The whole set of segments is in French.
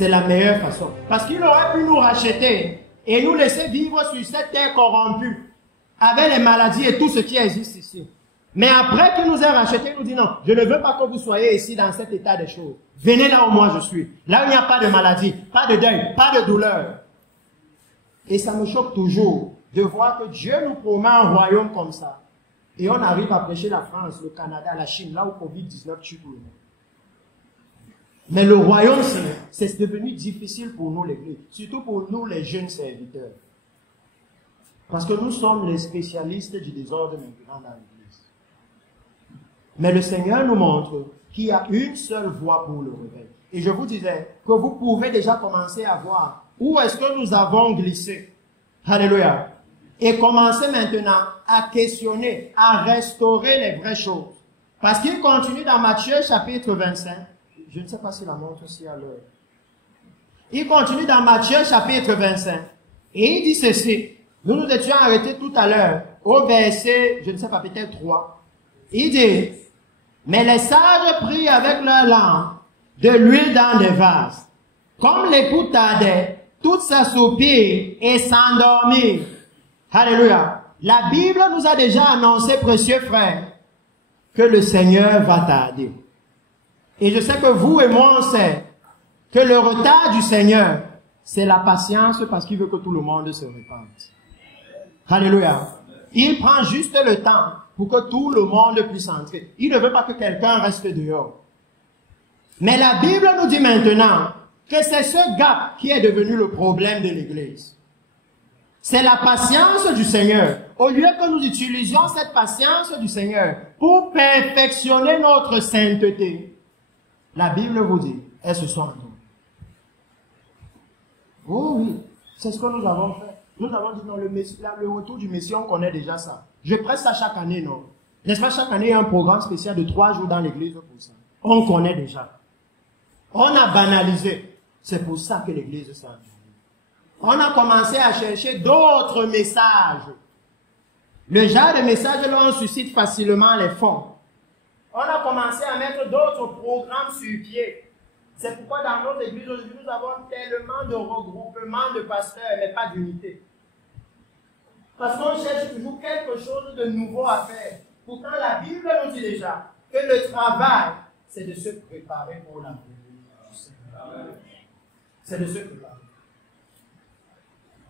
c'est la meilleure façon. Parce qu'il aurait pu nous racheter et nous laisser vivre sur cette terre corrompue, avec les maladies et tout ce qui existe ici. Mais après qu'il nous ait rachetés, il nous dit non, je ne veux pas que vous soyez ici dans cet état des choses. Venez là où moi je suis. Là où il n'y a pas de maladie, pas de deuil, pas de douleur. Et ça me choque toujours de voir que Dieu nous promet un royaume comme ça. Et on arrive à prêcher la France, le Canada, la Chine, là où Covid-19 tue tout le monde. Mais le royaume, c'est devenu difficile pour nous l'Église, surtout pour nous les jeunes serviteurs. Parce que nous sommes les spécialistes du désordre maintenant dans l'Église. Mais le Seigneur nous montre qu'il y a une seule voie pour le réveil. Et je vous disais que vous pouvez déjà commencer à voir où est-ce que nous avons glissé. Alléluia. Et commencer maintenant à questionner, à restaurer les vraies choses. Parce qu'il continue dans Matthieu chapitre 25. Je ne sais pas si la montre aussi à l'heure. Il continue dans Matthieu chapitre 25. Et il dit ceci. Nous nous étions arrêtés tout à l'heure au verset, je ne sais pas, peut-être 3. Il dit, mais les sages prient avec leur langue de l'huile dans des vases. Comme l'époux tardait, toutes s'assoupir et s'endormir. Alléluia. La Bible nous a déjà annoncé, précieux frères, que le Seigneur va tarder. Et je sais que vous et moi, on sait que le retard du Seigneur, c'est la patience parce qu'il veut que tout le monde se répande. Alléluia. Il prend juste le temps pour que tout le monde puisse entrer. Il ne veut pas que quelqu'un reste dehors. Mais la Bible nous dit maintenant que c'est ce gap qui est devenu le problème de l'Église. C'est la patience du Seigneur. Au lieu que nous utilisions cette patience du Seigneur pour perfectionner notre sainteté, la Bible vous dit, elle se soit endormie. Oh oui, c'est ce que nous avons fait. Nous avons dit, non, le retour du Messie, on connaît déjà ça. Je presse ça chaque année, non? N'est-ce pas, chaque année, il y a un programme spécial de 3 jours dans l'église pour ça. On connaît déjà. On a banalisé. C'est pour ça que l'église s'est endormie. On a commencé à chercher d'autres messages. Le genre de messages là, on suscite facilement les fonds. On a commencé à mettre d'autres programmes sur pied. C'est pourquoi dans notre église aujourd'hui, nous avons tellement de regroupements de pasteurs, mais pas d'unité. Parce qu'on cherche toujours quelque chose de nouveau à faire. Pourtant, la Bible nous dit déjà que le travail, c'est de se préparer pour la venue du Seigneur. C'est de se préparer.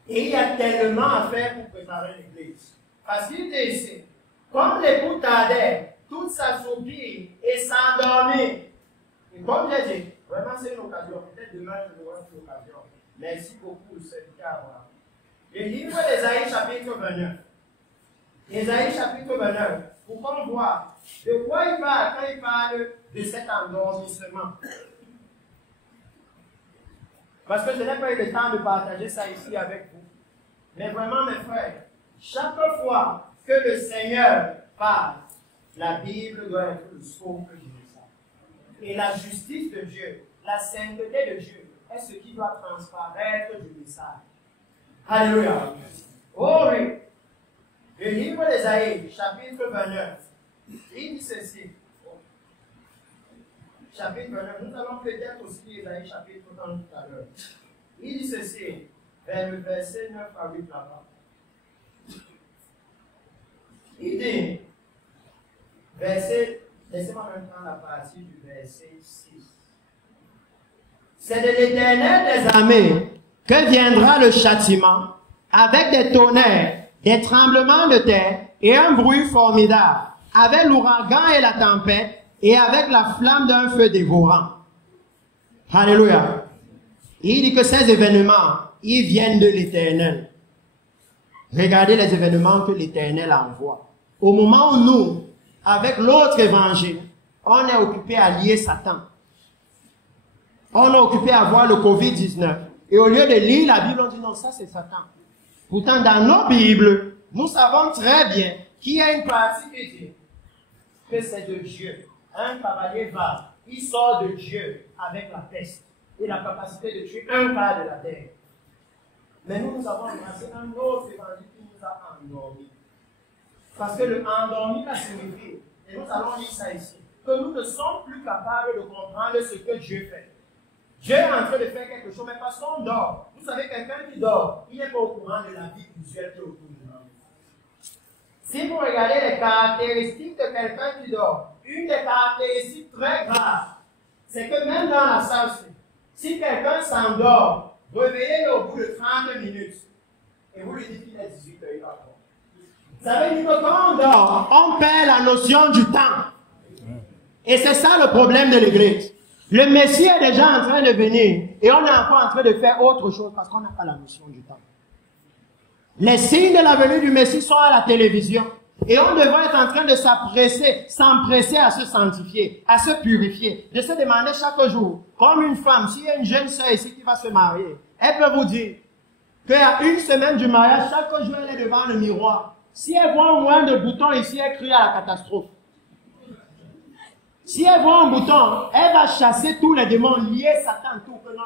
Et il y a tellement à faire pour préparer l'église. Parce qu'il dit ici, comme l'époux tardait, tout s'assoupir et s'endormir. Et comme j'ai dit, vraiment c'est une occasion. Peut-être demain je vais avoir une occasion. Merci beaucoup, c'est à avoir. Le livre d'Ésaïe chapitre 29. Ésaïe chapitre 29. Pour qu'on voit de quoi il parle quand il parle de cet endormissement. Parce que je n'ai pas eu le temps de partager ça ici avec vous. Mais vraiment, mes frères, chaque fois que le Seigneur parle, la Bible doit être le socle du message. Et la justice de Dieu, la sainteté de Dieu, est ce qui doit transparaître du message. Alléluia. Oh oui. Le livre d'Ésaïe, chapitre 29, il dit ceci. Chapitre 29, nous allons peut-être aussi Ésaïe chapitre 30 tout à l'heure. Il dit ceci, vers le verset 9 à 8 là-bas. Il dit, laissez-moi maintenant la partie du verset 6. C'est de l'Éternel des armées que viendra le châtiment, avec des tonnerres, des tremblements de terre et un bruit formidable, avec l'ouragan et la tempête, et avec la flamme d'un feu dévorant. Alléluia. Il dit que ces événements, ils viennent de l'Éternel. Regardez les événements que l'Éternel envoie. Au moment où nous, avec l'autre évangile, on est occupé à lier Satan. On est occupé à voir le Covid-19. Et au lieu de lire la Bible, on dit non, ça c'est Satan. Pourtant, dans nos Bibles, nous savons très bien qu'il y a une partie qui dit que c'est de Dieu. Un cavalier va, il sort de Dieu avec la peste et la capacité de tuer un quart de la terre. Mais nous avons embrassé un autre évangile qui nous a endormis. Parce que le endormi va signifier, et nous allons lire ça ici, que nous ne sommes plus capables de comprendre ce que Dieu fait. Dieu est en train de faire quelque chose, mais parce qu'on dort. Vous savez, quelqu'un qui dort, il n'est pas au courant de la vie visuelle qui est autour de lui. Si vous regardez les caractéristiques de quelqu'un qui dort, une des caractéristiques très graves, c'est que même dans la salle, si quelqu'un s'endort, réveillez-le au bout de 30 minutes et vous lui dites qu'il est 18 heures, il va voir. Ça veut dire que quand on dort, on perd la notion du temps. Et c'est ça le problème de l'église. Le Messie est déjà en train de venir et on est encore en train de faire autre chose parce qu'on n'a pas la notion du temps. Les signes de la venue du Messie sont à la télévision et on devrait être en train de s'empresser à se sanctifier, à se purifier, de se demander chaque jour, comme une femme, s'il y a une jeune sœur ici qui va se marier, elle peut vous dire qu'à une semaine du mariage, chaque jour elle est devant le miroir. Si elle voit au moins de boutons ici, elle crie à la catastrophe. Si elle voit un bouton, elle va chasser tous les démons liés, Satan, tout. Non,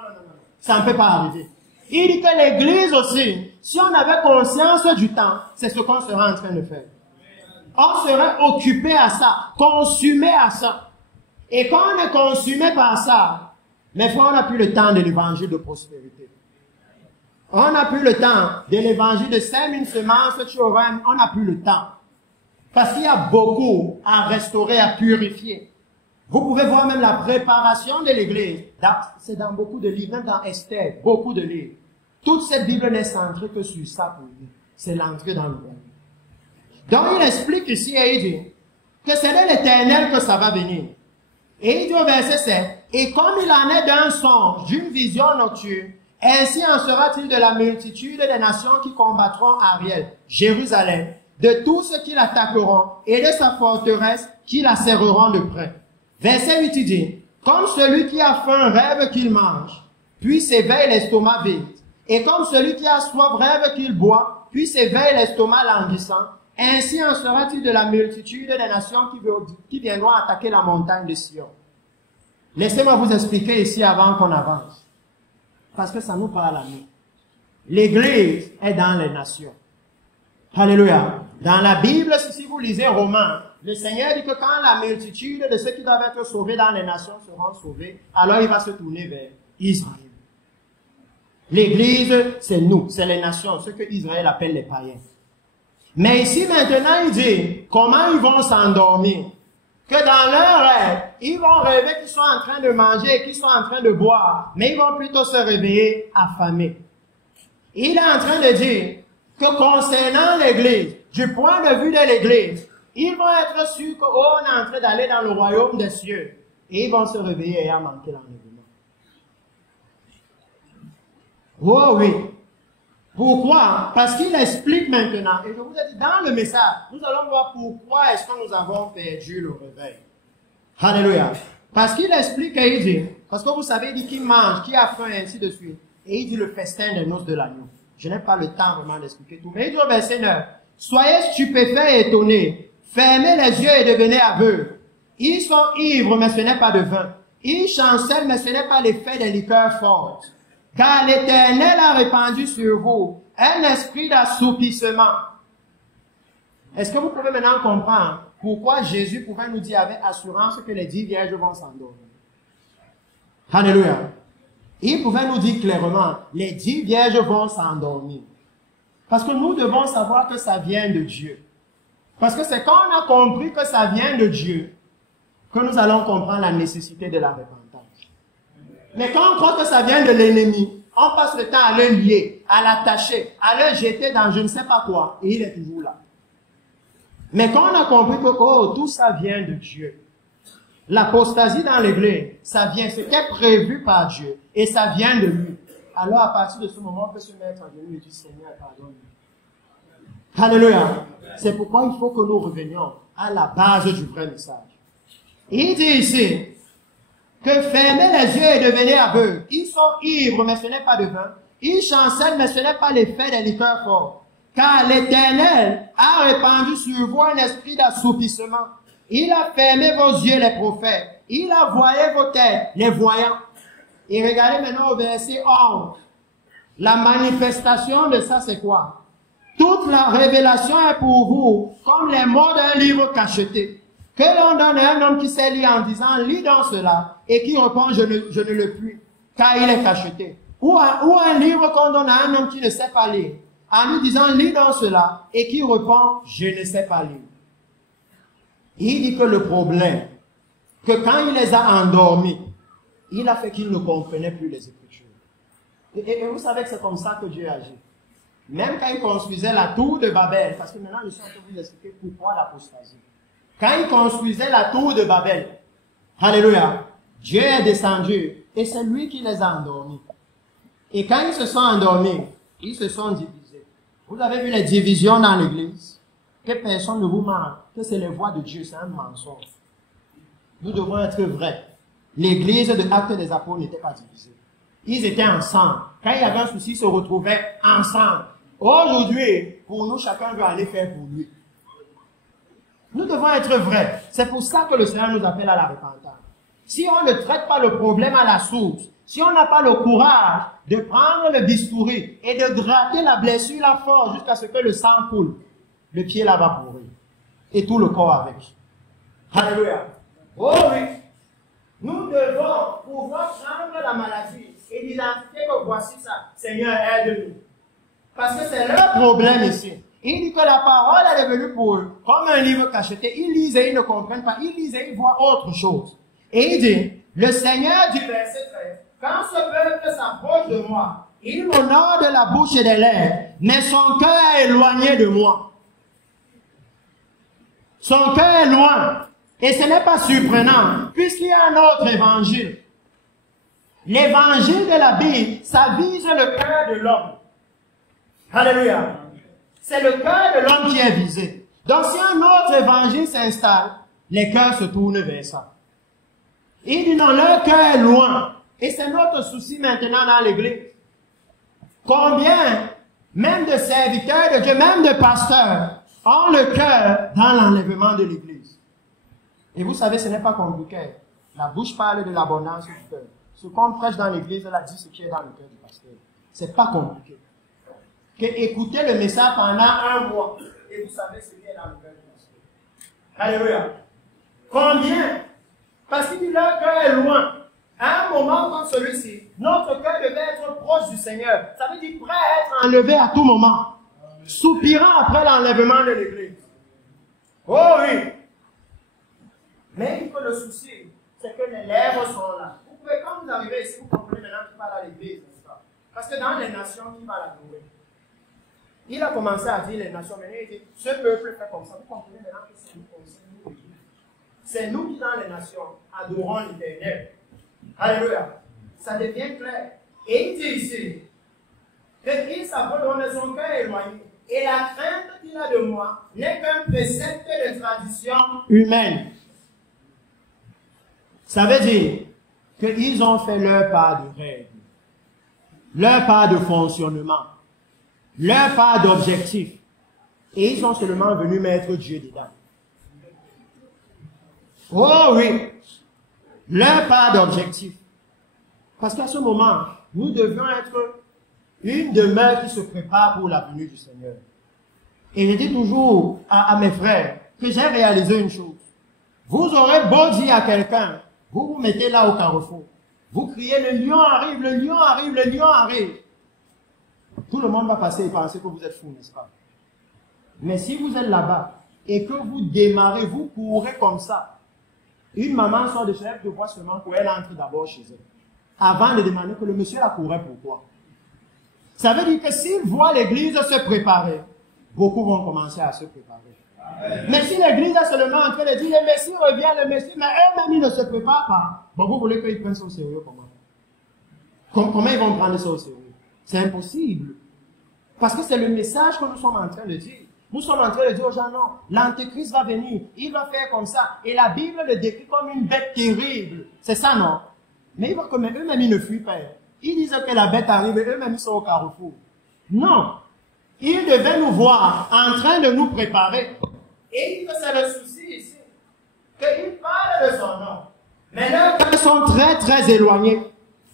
ça ne peut pas arriver. Il dit que l'église aussi, si on avait conscience du temps, c'est ce qu'on serait en train de faire. On serait occupé à ça, consumé à ça. Et quand on est consumé par ça, mes frères, on n'a plus le temps de l'évangile de prospérité. On n'a plus le temps de l'évangile de sème une semence, tu auras, on n'a plus le temps. Parce qu'il y a beaucoup à restaurer, à purifier. Vous pouvez voir même la préparation de l'église. C'est dans beaucoup de livres, même dans Esther, beaucoup de livres. Toute cette Bible n'est centrée que sur ça pour lui. C'est l'entrée dans le monde. Donc il explique ici et il dit que c'est de l'Éternel que ça va venir. Et il dit au verset 7, et comme il en est d'un songe, d'une vision nocturne, ainsi en sera-t-il de la multitude des nations qui combattront Ariel, Jérusalem, de tous ceux qui l'attaqueront et de sa forteresse qui la serreront de près. Verset 8 il dit, comme celui qui a faim rêve qu'il mange, puis s'éveille l'estomac vide. Et comme celui qui a soif rêve qu'il boit, puis s'éveille l'estomac languissant, ainsi en sera-t-il de la multitude des nations qui viendront attaquer la montagne de Sion. Laissez-moi vous expliquer ici avant qu'on avance. Parce que ça nous parle à nous. L'église est dans les nations. Alléluia. Dans la Bible, si vous lisez Romains, le Seigneur dit que quand la multitude de ceux qui doivent être sauvés dans les nations seront sauvés, alors il va se tourner vers Israël. L'église, c'est nous, c'est les nations, ce que Israël appelle les païens. Mais ici maintenant, il dit comment ils vont s'endormir. Que dans leur rêve, ils vont rêver qu'ils sont en train de manger, qu'ils sont en train de boire, mais ils vont plutôt se réveiller affamés. Il est en train de dire que concernant l'église, du point de vue de l'église, ils vont être sûrs qu'on est en train d'aller dans le royaume des cieux. Et ils vont se réveiller et à manquer l'enlèvement. Oh oui. Pourquoi? Parce qu'il explique maintenant, et je vous ai dit dans le message, nous allons voir pourquoi est-ce que nous avons perdu le réveil. Alléluia. Parce qu'il explique et il dit, parce que vous savez, il dit qu'il mange, qu'il a faim, et ainsi de suite. Et il dit le festin des noces de l'agneau. Je n'ai pas le temps vraiment d'expliquer tout. Mais il dit au verset 9, soyez stupéfaits et étonnés, fermez les yeux et devenez aveugles. Ils sont ivres, mais ce n'est pas de vin. Ils chancellent, mais ce n'est pas l'effet des liqueurs fortes. Car l'Éternel a répandu sur vous un esprit d'assoupissement. Est-ce que vous pouvez maintenant comprendre pourquoi Jésus pouvait nous dire avec assurance que les 10 vierges vont s'endormir? Alléluia. Il pouvait nous dire clairement, les 10 vierges vont s'endormir. Parce que nous devons savoir que ça vient de Dieu. Parce que c'est quand on a compris que ça vient de Dieu que nous allons comprendre la nécessité de la repentance. Mais quand on croit que ça vient de l'ennemi, on passe le temps à le lier, à l'attacher, à le jeter dans je ne sais pas quoi, et il est toujours là. Mais quand on a compris que tout ça vient de Dieu, l'apostasie dans l'église, ça vient, c'était prévu par Dieu, et ça vient de lui. Alors à partir de ce moment, on peut se mettre en genoux et dire Seigneur, pardonne-nous. Alléluia. C'est pourquoi il faut que nous revenions à la base du vrai message. Il dit ici, que fermez les yeux et devenez aveugles. Ils sont ivres, mais ce n'est pas de vin. Ils chancellent, mais ce n'est pas l'effet des liqueurs fortes. Car l'Éternel a répandu sur vous un esprit d'assoupissement. Il a fermé vos yeux, les prophètes. Il a voilé vos têtes, les voyants. Et regardez maintenant au verset 11. La manifestation de ça, c'est quoi? Toute la révélation est pour vous comme les mots d'un livre cacheté, que l'on donne à un homme qui sait lire en disant, lis dans cela, et qui répond, je ne le puis. car il est cacheté. Ou un livre qu'on donne à un homme qui ne sait pas lire, en lui disant, lis dans cela, et qui répond, je ne sais pas lire. Il dit que le problème, que quand il les a endormis, il a fait qu'ils ne comprenaient plus les Écritures. Et vous savez que c'est comme ça que Dieu agit. Même quand il construisait la tour de Babel, parce que maintenant je suis en train de vous expliquer pourquoi l'apostasie. Quand il construisait la tour de Babel, alléluia, Dieu est descendu et c'est lui qui les a endormis. Et quand ils se sont endormis, ils se sont divisés. Vous avez vu les divisions dans l'église? Que personne ne vous ment, que c'est les voix de Dieu, c'est un mensonge. Nous devons être vrais. L'église de Actes des Apôtres n'était pas divisée. Ils étaient ensemble. Quand il y avait un souci, ils se retrouvaient ensemble. Aujourd'hui, pour nous, chacun veut aller faire pour lui. Nous devons être vrais. C'est pour ça que le Seigneur nous appelle à la repentance. Si on ne traite pas le problème à la source, si on n'a pas le courage de prendre le bistouri et de gratter la blessure, la force, jusqu'à ce que le sang coule, le pied là va pourrir. Et tout le corps avec. Alléluia. Oh oui. Nous devons pouvoir prendre la maladie et identifier que voici ça. Seigneur, aide-nous. Parce que c'est leur problème ici. Il dit que la parole est devenue pour eux comme un livre cacheté. Ils lisent et ils ne comprennent pas. Ils lisent et ils voient autre chose. Et il dit, le Seigneur du verset 13, quand ce peuple s'approche de moi, il m'honore de la bouche et des lèvres, mais son cœur est éloigné de moi. Son cœur est loin. Et ce n'est pas surprenant, puisqu'il y a un autre évangile. L'évangile de la Bible, ça vise le cœur de l'homme. Alléluia. C'est le cœur de l'homme qui est visé. Donc si un autre évangile s'installe, les cœurs se tournent vers ça. Il dit non, leur cœur est loin. Et c'est notre souci maintenant dans l'église. Combien, même de serviteurs de Dieu, même de pasteurs, ont le cœur dans l'enlèvement de l'église. Et vous savez, ce n'est pas compliqué. La bouche parle de l'abondance du cœur. Ce qu'on prêche dans l'église, elle a dit ce qui est dans le cœur du pasteur. C'est pas compliqué. Que écoutez le message pendant un mois et vous savez ce qui est dans le cœur du pasteur. Alléluia. Combien? Parce qu'il dit leur cœur est loin. À un moment comme celui-ci, notre cœur devait être proche du Seigneur. Ça veut dire prêt à être enlevé à tout moment. Soupirant après l'enlèvement de l'église. Oh oui. Mais il faut le souci, c'est que les lèvres sont là. Vous pouvez, quand vous arrivez ici, vous comprenez maintenant qu'il va à l'église, n'est-ce pas? Parce que dans les nations, qui va l'adorer? Il a commencé à dire les nations, mais il dit, ce peuple fait comme ça. Vous comprenez maintenant que c'est nous comme ça, nous, l'église. C'est nous qui, dans les nations, adorons l'Éternel. Alléluia. Ça devient clair. Et il dit ici, qu'il s'approche de son cœur éloigné. Et la crainte qu'il a de moi n'est qu'un précepte de tradition humaine. Ça veut dire qu'ils ont fait leur part de règles, leur part de fonctionnement, leur part d'objectif. Et ils sont seulement venus mettre Dieu dedans. Oh oui, leur part d'objectif. Parce qu'à ce moment, nous devions être une demeure qui se prépare pour la venue du Seigneur. Et je dis toujours à mes frères que j'ai réalisé une chose. Vous aurez beau dire à quelqu'un, vous vous mettez là au carrefour. Vous criez, le lion arrive, le lion arrive, le lion arrive. Tout le monde va passer et penser que vous êtes fou, n'est-ce pas? Mais si vous êtes là-bas et que vous démarrez, vous courez comme ça, une maman sort de chez elle de voix seulement pour elle entre d'abord chez elle. Avant de demander que le monsieur la courait pourquoi. Ça veut dire que s'ils voient l'église se préparer, beaucoup vont commencer à se préparer. Mais si l'église est seulement en train de dire, le Messie revient, le Messie, mais eux-mêmes, ils ne se préparent pas. Bon, vous voulez qu'ils prennent ça au sérieux, comment? Comment ils vont prendre ça au sérieux? C'est impossible. Parce que c'est le message que nous sommes en train de dire. Nous sommes en train de dire aux gens, non, l'Antéchrist va venir, il va faire comme ça. Et la Bible le décrit comme une bête terrible. C'est ça, non? Mais ils voient que eux-mêmes, ils ne fuient pas. Ils disent que la bête arrive et eux-mêmes, ils sont au carrefour. Non. Ils devaient nous voir en train de nous préparer. Et il dit que c'est le souci ici. Qu'ils parlent de son nom. Mais leurs cœurs sont très, très éloignés.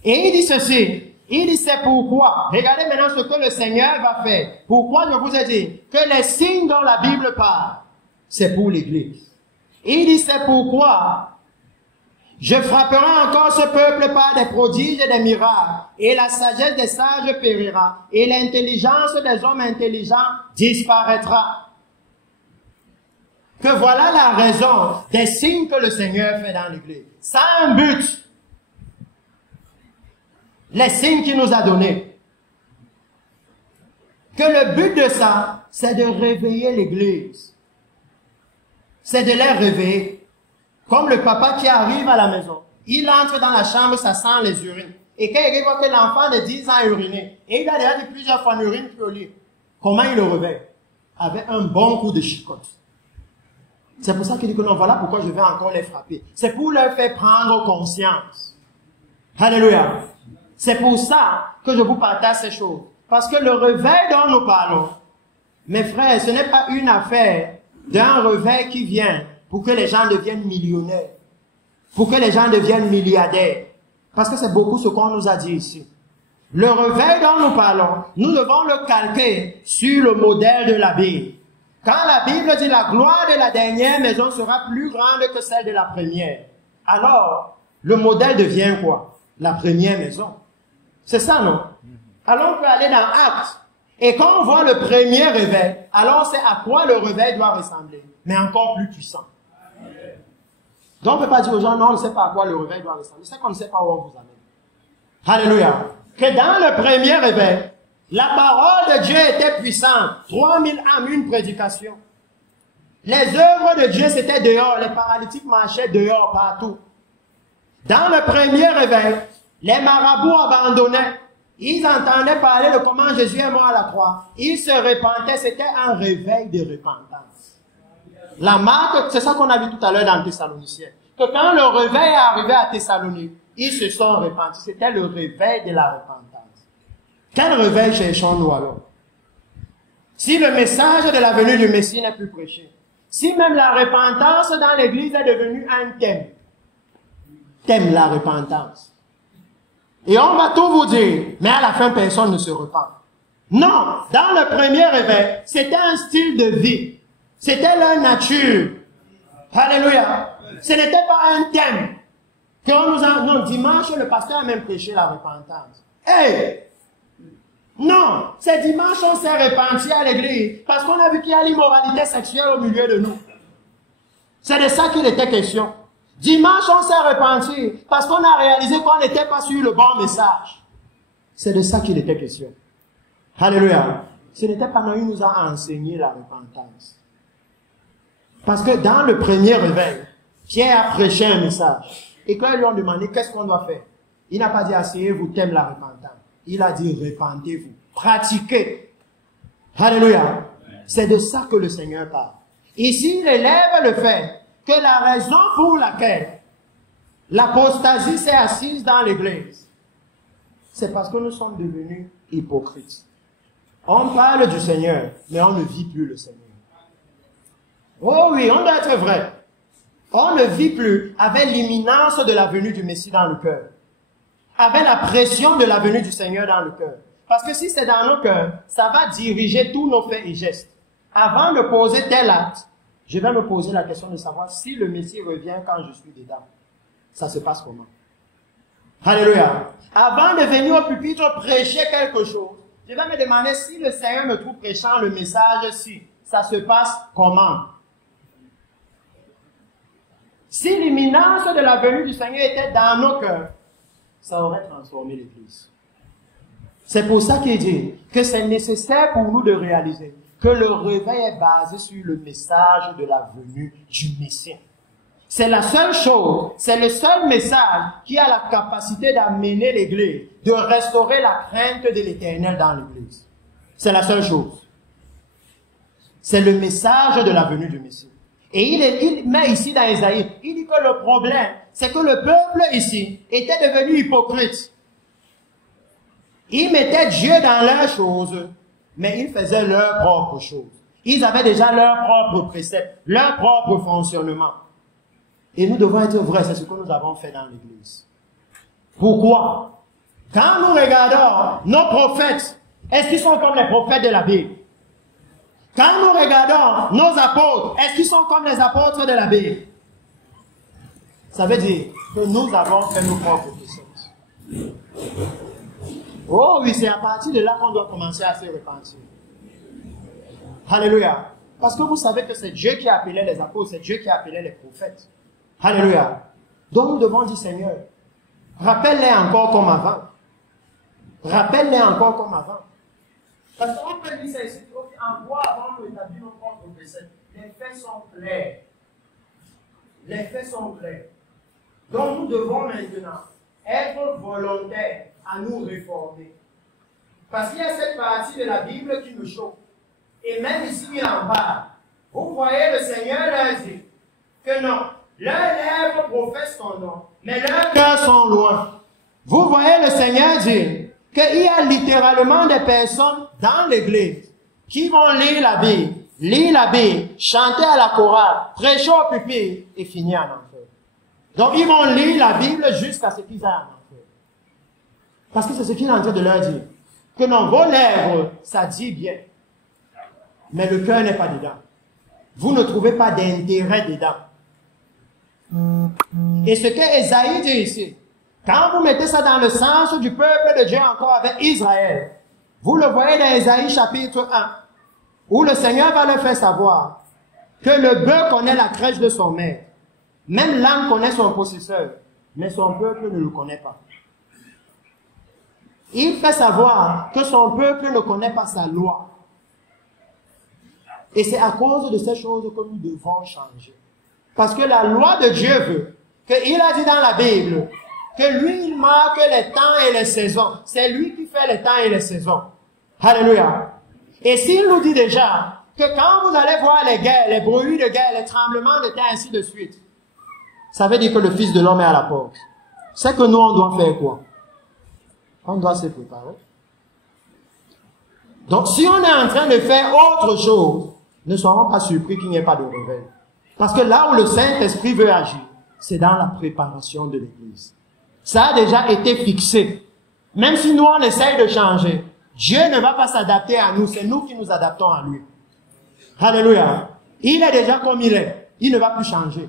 Et il dit ceci. Il dit c'est pourquoi. Regardez maintenant ce que le Seigneur va faire. Pourquoi je vous ai dit que les signes dont la Bible parle, c'est pour l'Église. Il dit c'est pourquoi Je frapperai encore ce peuple par des prodiges et des miracles, et la sagesse des sages périra, et l'intelligence des hommes intelligents disparaîtra. Que voilà la raison des signes que le Seigneur fait dans l'Église. Ça a un but. Les signes qu'il nous a donnés. Que le but de ça, c'est de réveiller l'Église. C'est de les réveiller. Comme le papa qui arrive à la maison. Il entre dans la chambre, ça sent les urines. Et quand il voit que l'enfant de 10 ans a uriné, et il a déjà dit plusieurs fois l'urine puis au lit, comment il le réveille? Avec un bon coup de chicotte. C'est pour ça qu'il dit que non, voilà pourquoi je vais encore les frapper. C'est pour leur faire prendre conscience. Alléluia. C'est pour ça que je vous partage ces choses. Parce que le réveil dont nous parlons, mes frères, ce n'est pas une affaire d'un réveil qui vient pour que les gens deviennent millionnaires, pour que les gens deviennent milliardaires. Parce que c'est beaucoup ce qu'on nous a dit ici. Le réveil dont nous parlons, nous devons le calquer sur le modèle de la Bible. Quand la Bible dit la gloire de la dernière maison sera plus grande que celle de la première, alors le modèle devient quoi? La première maison. C'est ça, non? Alors on peut aller dans Actes. Et quand on voit le premier réveil, alors c'est à quoi le réveil doit ressembler, mais encore plus puissant. Donc on ne peut pas dire aux gens, non, on ne sait pas à quoi le réveil doit ressembler. C'est qu'on ne sait pas où on vous amène. Alléluia. Que dans le premier réveil, la parole de Dieu était puissante. 3000 âmes, une prédication. Les œuvres de Dieu, c'était dehors. Les paralytiques marchaient dehors partout. Dans le premier réveil, les marabouts abandonnaient. Ils entendaient parler de comment Jésus est mort à la croix. Ils se repentaient. C'était un réveil de repentance. La marque, c'est ça qu'on a vu tout à l'heure dans Thessaloniciens. Que quand le réveil est arrivé à Thessalonique, ils se sont repentis. C'était le réveil de la repentance. Quel réveil cherchons-nous alors? Si le message de la venue du Messie n'est plus prêché, si même la repentance dans l'église est devenue un thème la repentance. Et on va tout vous dire, mais à la fin, personne ne se repent. Non, dans le premier réveil, c'était un style de vie. C'était leur nature. Alléluia. Ce n'était pas un thème. Non, dimanche, le pasteur a même prêché la repentance. Hey! Non, c'est dimanche, on s'est repenti à l'église parce qu'on a vu qu'il y a l'immoralité sexuelle au milieu de nous. C'est de ça qu'il était question. Dimanche, on s'est repenti parce qu'on a réalisé qu'on n'était pas sur le bon message. C'est de ça qu'il était question. Alléluia. Ce n'était pas nous, il nous a enseigné la repentance. Parce que dans le premier réveil, Pierre a prêché un message. Et quand ils lui ont demandé qu'est-ce qu'on doit faire, il n'a pas dit asseyez-vous, thème la repentance. Il a dit repentez-vous, pratiquez. Alléluia. C'est de ça que le Seigneur parle. Ici, il élève le fait que la raison pour laquelle l'apostasie s'est assise dans l'église, c'est parce que nous sommes devenus hypocrites. On parle du Seigneur, mais on ne vit plus le Seigneur. Oh oui, on doit être vrai. On ne vit plus avec l'imminence de la venue du Messie dans le cœur. Avec la pression de la venue du Seigneur dans le cœur. Parce que si c'est dans nos cœurs, ça va diriger tous nos faits et gestes. Avant de poser tel acte, je vais me poser la question de savoir si le Messie revient quand je suis dedans. Ça se passe comment? Alléluia. Avant de venir au pupitre prêcher quelque chose, je vais me demander si le Seigneur me trouve prêchant le message, si ça se passe comment? Si l'imminence de la venue du Seigneur était dans nos cœurs, ça aurait transformé l'Église. C'est pour ça qu'il dit que c'est nécessaire pour nous de réaliser que le réveil est basé sur le message de la venue du Messie. C'est la seule chose, c'est le seul message qui a la capacité d'amener l'Église, de restaurer la crainte de l'Éternel dans l'Église. C'est la seule chose. C'est le message de la venue du Messie. Et il met ici dans Isaïe, il dit que le problème, c'est que le peuple ici était devenu hypocrite. Ils mettaient Dieu dans leurs choses, mais ils faisaient leurs propres choses. Ils avaient déjà leurs propres préceptes, leur propre fonctionnement. Et nous devons être vrais, c'est ce que nous avons fait dans l'Église. Pourquoi? Quand nous regardons nos prophètes, est-ce qu'ils sont comme les prophètes de la Bible? Quand nous regardons nos apôtres, est-ce qu'ils sont comme les apôtres de la Bible? Ça veut dire que nous avons fait nos propres descentes. Oh oui, c'est à partir de là qu'on doit commencer à se repentir. Alléluia. Parce que vous savez que c'est Dieu qui a appelé les apôtres, c'est Dieu qui a appelé les prophètes. Alléluia. Donc nous devons dire, Seigneur, rappelle-les encore comme avant. Rappelle-les encore comme avant. Parce qu'on peut dire ça ici, en quoi avant nous établir nos propres préceptes. Les faits sont clairs. Les faits sont clairs. Donc nous devons maintenant être volontaires à nous réformer. Parce qu'il y a cette partie de la Bible qui nous choque. Et même ici, il en parle. Vous voyez, le Seigneur leur dit que non, leurs lèvres professent son nom, mais leurs cœurs sont loin. Vous voyez, le Seigneur dit qu'il y a littéralement des personnes dans l'église qui vont lire la Bible, chanter à la chorale, prêcher au pupitre et finir en enfer. Donc, ils vont lire la Bible jusqu'à ce qu'ils aillent en enfer. Parce que c'est ce qu'il est en train de leur dire. Que non, vos lèvres, ça dit bien. Mais le cœur n'est pas dedans. Vous ne trouvez pas d'intérêt dedans. Et ce que Ésaïe dit ici, quand vous mettez ça dans le sens du peuple de Dieu encore avec Israël, vous le voyez dans Ésaïe chapitre 1, où le Seigneur va leur faire savoir que le bœuf connaît la crèche de son maître. Même l'âne connaît son possesseur, mais son peuple ne le connaît pas. Il fait savoir que son peuple ne connaît pas sa loi. Et c'est à cause de ces choses que nous devons changer. Parce que la loi de Dieu veut, qu'il a dit dans la Bible, que lui, il marque les temps et les saisons. C'est lui qui fait les temps et les saisons. Alléluia. Et s'il nous dit déjà que quand vous allez voir les guerres, les bruits de guerre, les tremblements de terre, ainsi de suite, ça veut dire que le Fils de l'homme est à la porte. C'est que nous, on doit faire quoi? On doit se préparer. Donc, si on est en train de faire autre chose, ne soyons pas surpris qu'il n'y ait pas de réveil. Parce que là où le Saint-Esprit veut agir, c'est dans la préparation de l'Église. Ça a déjà été fixé. Même si nous, on essaye de changer, Dieu ne va pas s'adapter à nous, c'est nous qui nous adaptons à lui. Alléluia. Il est déjà comme il est. Il ne va plus changer.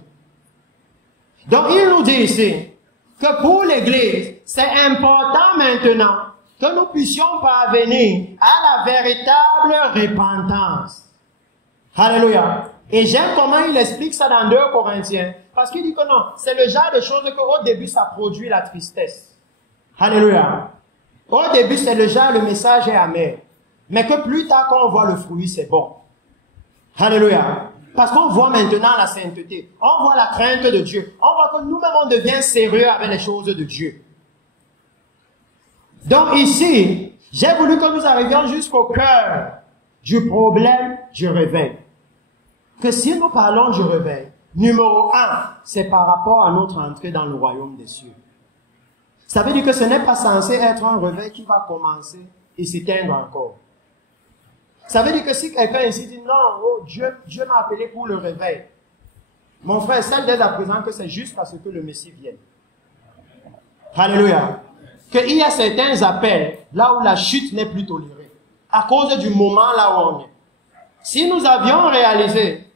Donc, il nous dit ici que pour l'Église, c'est important maintenant que nous puissions parvenir à la véritable repentance. Alléluia. Et j'aime comment il explique ça dans 2 Corinthiens. Parce qu'il dit que non, c'est le genre de choses qu'au début, ça produit la tristesse. Alléluia. Au début, c'est le genre, le message est amer. Mais que plus tard, quand on voit le fruit, c'est bon. Alléluia. Parce qu'on voit maintenant la sainteté. On voit la crainte de Dieu. On voit que nous-mêmes, on devient sérieux avec les choses de Dieu. Donc ici, j'ai voulu que nous arrivions jusqu'au cœur du problème du réveil. Que si nous parlons du réveil, numéro 1, c'est par rapport à notre entrée dans le royaume des cieux. Ça veut dire que ce n'est pas censé être un réveil qui va commencer et s'éteindre encore. Ça veut dire que si quelqu'un ici dit non, oh, Dieu m'a appelé pour le réveil. Mon frère, sache dès à présent que c'est jusqu'à ce que le Messie vienne. Alléluia. Qu'il y a certains appels là où la chute n'est plus tolérée. À cause du moment là où on est. Si nous avions réalisé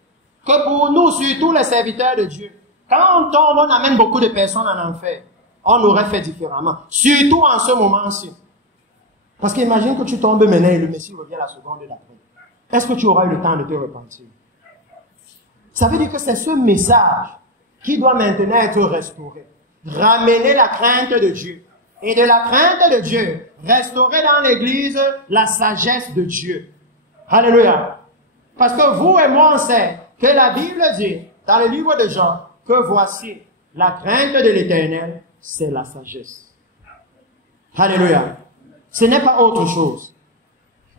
que pour nous, surtout les serviteurs de Dieu, quand on tombe, on amène beaucoup de personnes en enfer, on aurait fait différemment. Surtout en ce moment-ci. Parce qu'imagine que tu tombes maintenant et le Messie revient la seconde d'après. Est-ce que tu auras eu le temps de te repentir? Ça veut dire que c'est ce message qui doit maintenant être restauré. Ramener la crainte de Dieu. Et de la crainte de Dieu, restaurer dans l'Église la sagesse de Dieu. Alléluia. Parce que vous et moi, on sait que la Bible dit, dans le livre de Jean, que voici, la crainte de l'Éternel, c'est la sagesse. Alléluia. Ce n'est pas autre chose.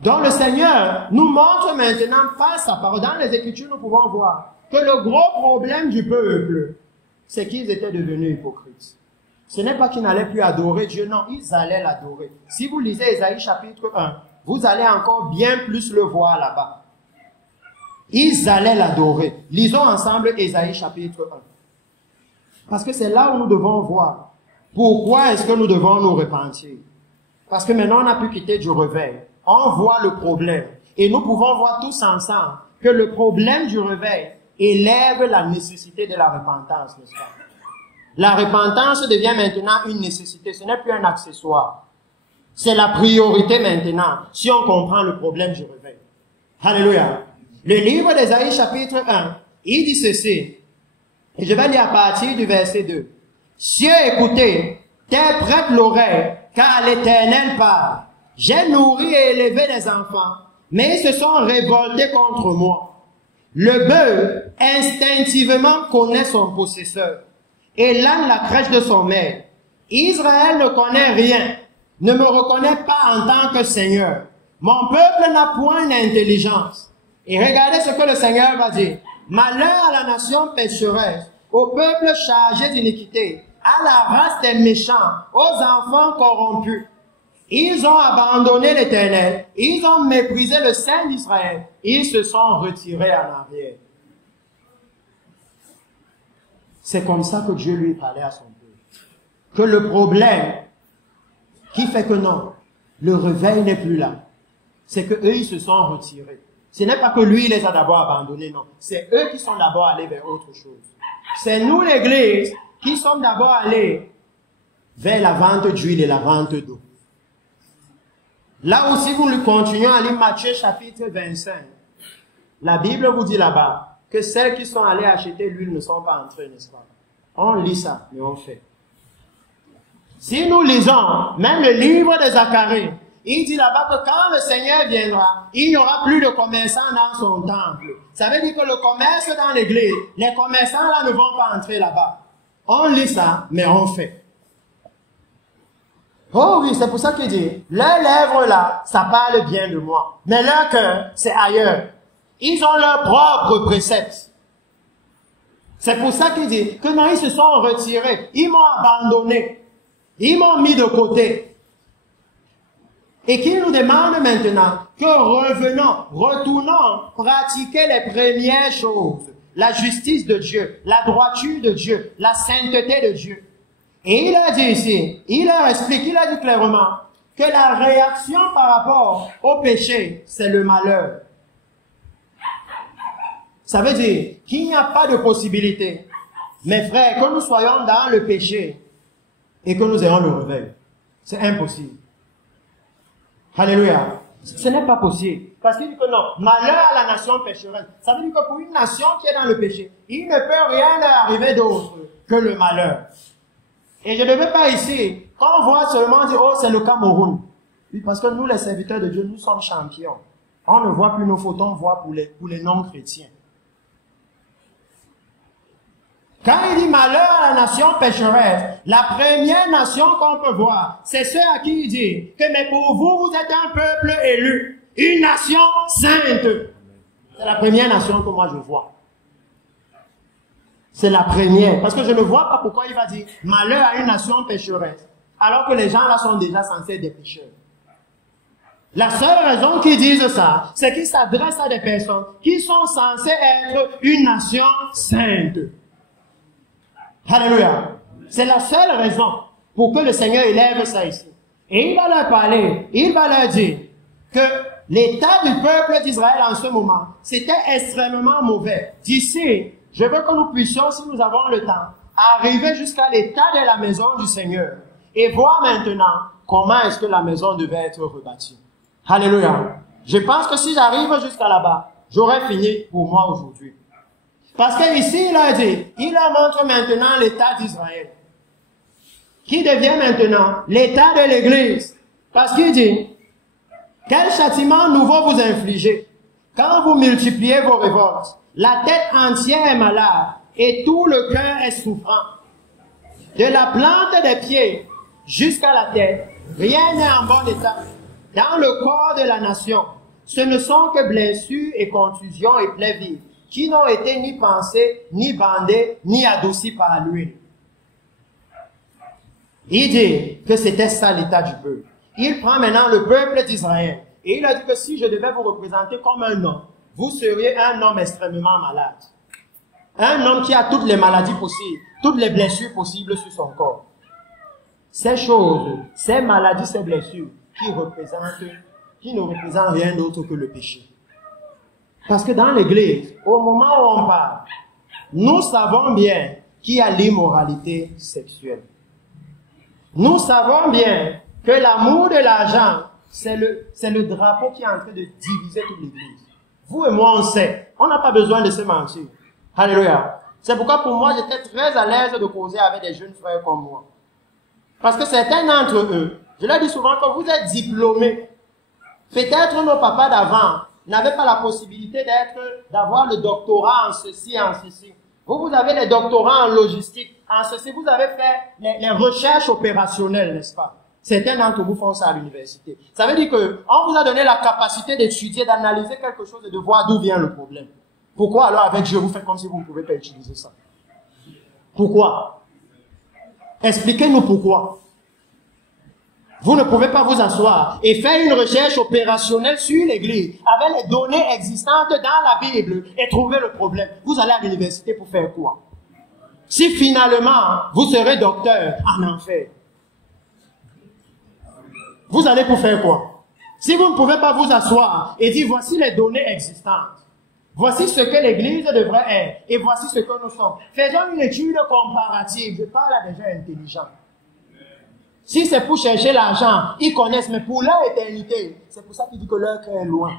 Donc le Seigneur nous montre maintenant par sa parole. Dans les Écritures, nous pouvons voir que le gros problème du peuple, c'est qu'ils étaient devenus hypocrites. Ce n'est pas qu'ils n'allaient plus adorer Dieu, non, ils allaient l'adorer. Si vous lisez Ésaïe chapitre 1, vous allez encore bien plus le voir là-bas. Ils allaient l'adorer. Lisons ensemble Ésaïe chapitre 1. Parce que c'est là où nous devons voir pourquoi est-ce que nous devons nous repentir. Parce que maintenant on a pu quitter du réveil. On voit le problème. Et nous pouvons voir tous ensemble que le problème du réveil élève la nécessité de la repentance, n'est-ce pas? La repentance devient maintenant une nécessité, ce n'est plus un accessoire. C'est la priorité maintenant, si on comprend le problème du réveil. Alléluia. Le livre d'Ésaïe chapitre 1, il dit ceci, et je vais lire à partir du verset 2. Cieux, écoutez, terre prête l'oreille, car l'Éternel parle. J'ai nourri et élevé les enfants, mais ils se sont révoltés contre moi. Le bœuf instinctivement connaît son possesseur, et l'âne la crèche de son maître. Israël ne connaît rien, ne me reconnaît pas en tant que Seigneur. Mon peuple n'a point d'intelligence. Et regardez ce que le Seigneur va dire. Malheur à la nation pécheresse, au peuple chargé d'iniquité, à la race des méchants, aux enfants corrompus. Ils ont abandonné l'Éternel, ils ont méprisé le Saint d'Israël, ils se sont retirés en arrière. C'est comme ça que Dieu lui parlait à son peuple. Que le problème qui fait que non, le réveil n'est plus là, c'est que eux ils se sont retirés. Ce n'est pas que lui il les a d'abord abandonnés, non. C'est eux qui sont d'abord allés vers autre chose. C'est nous l'Église qui sommes d'abord allés vers la vente d'huile et la vente d'eau. Là aussi, vous continuez à lire Matthieu chapitre 25. La Bible vous dit là-bas que celles qui sont allées acheter l'huile ne sont pas entrées, n'est-ce pas? On lit ça, mais on fait. Si nous lisons même le livre de Zacharie, il dit là-bas que quand le Seigneur viendra, il n'y aura plus de commerçants dans son temple. Ça veut dire que le commerce dans l'église, les commerçants là ne vont pas entrer là-bas. On lit ça, mais on fait. Oh oui, c'est pour ça qu'il dit, leurs lèvres là, ça parle bien de moi. Mais leur cœur, c'est ailleurs. Ils ont leurs propres préceptes. C'est pour ça qu'il dit que non, ils se sont retirés. Ils m'ont abandonné. Ils m'ont mis de côté. Et qu'il nous demande maintenant que retournons pratiquer les premières choses. La justice de Dieu, la droiture de Dieu, la sainteté de Dieu. Et il a dit ici, il leur explique, il a dit clairement que la réaction par rapport au péché, c'est le malheur. Ça veut dire qu'il n'y a pas de possibilité, mes frères, que nous soyons dans le péché et que nous ayons le réveil. C'est impossible. Alléluia. Ce n'est pas possible. Parce qu'il dit que non, malheur à la nation pécheresse. Ça veut dire que pour une nation qui est dans le péché, il ne peut rien leur arriver d'autre que le malheur. Et je ne veux pas ici, quand on voit seulement dire, oh, c'est le Cameroun. Oui, parce que nous, les serviteurs de Dieu, nous sommes champions. On ne voit plus nos fautes, on voit pour les non-chrétiens. Quand il dit malheur à la nation pécheresse, la première nation qu'on peut voir, c'est ceux à qui il dit que mais pour vous, vous êtes un peuple élu, une nation sainte. C'est la première nation que moi je vois. C'est la première. Parce que je ne vois pas pourquoi il va dire malheur à une nation pécheresse, alors que les gens là sont déjà censés être des pécheurs. La seule raison qu'ils disent ça, c'est qu'ils s'adressent à des personnes qui sont censées être une nation sainte. Alléluia. C'est la seule raison pour que le Seigneur élève ça ici. Et il va leur parler, il va leur dire que l'état du peuple d'Israël en ce moment, c'était extrêmement mauvais. D'ici, je veux que nous puissions, si nous avons le temps, arriver jusqu'à l'état de la maison du Seigneur et voir maintenant comment est-ce que la maison devait être rebâtie. Alléluia. Je pense que si j'arrive jusqu'à là-bas, j'aurai fini pour moi aujourd'hui. Parce que ici, il leur montre maintenant l'état d'Israël, qui devient maintenant l'état de l'Église. Parce qu'il dit, quel châtiment nouveau vous infligez quand vous multipliez vos révoltes? La tête entière est malade et tout le cœur est souffrant. De la plante des pieds jusqu'à la tête, rien n'est en bon état. Dans le corps de la nation, ce ne sont que blessures et contusions et plaies vives, qui n'ont été ni pensées, ni bandées, ni adoucies par l'huile. Il dit que c'était ça l'état du peuple. Il prend maintenant le peuple d'Israël et il a dit que si je devais vous représenter comme un homme, vous seriez un homme extrêmement malade. Un homme qui a toutes les maladies possibles, toutes les blessures possibles sur son corps. Ces choses, ces maladies, ces blessures qui ne représentent rien d'autre que le péché. Parce que dans l'église, au moment où on parle, nous savons bien qu'il y a l'immoralité sexuelle. Nous savons bien que l'amour de l'argent, c'est le drapeau qui est en train de diviser toute l'Église. Vous et moi, on sait. On n'a pas besoin de se mentir. Alléluia. C'est pourquoi pour moi, j'étais très à l'aise de causer avec des jeunes frères comme moi. Parce que certains d'entre eux, je leur dis souvent que vous êtes diplômés. Peut-être nos papas d'avant n'avaient pas la possibilité d'avoir le doctorat en ceci, en ceci. Vous avez les doctorats en logistique, en ceci. Vous avez fait les recherches opérationnelles, n'est-ce pas? Certains d'entre vous font ça à l'université. Ça veut dire que on vous a donné la capacité d'étudier, d'analyser quelque chose et de voir d'où vient le problème. Pourquoi alors avec Dieu, vous faites comme si vous ne pouvez pas utiliser ça? Pourquoi? Expliquez-nous pourquoi. Vous ne pouvez pas vous asseoir et faire une recherche opérationnelle sur l'Église avec les données existantes dans la Bible et trouver le problème. Vous allez à l'université pour faire quoi? Si finalement, vous serez docteur en enfer, vous allez pour faire quoi? Si vous ne pouvez pas vous asseoir et dire voici les données existantes, voici ce que l'Église devrait être et voici ce que nous sommes. Faisons une étude comparative. Je parle à des gens intelligents. Si c'est pour chercher l'argent, ils connaissent, mais pour leur éternité, c'est pour ça qu'ils disent que leur cœur est loin.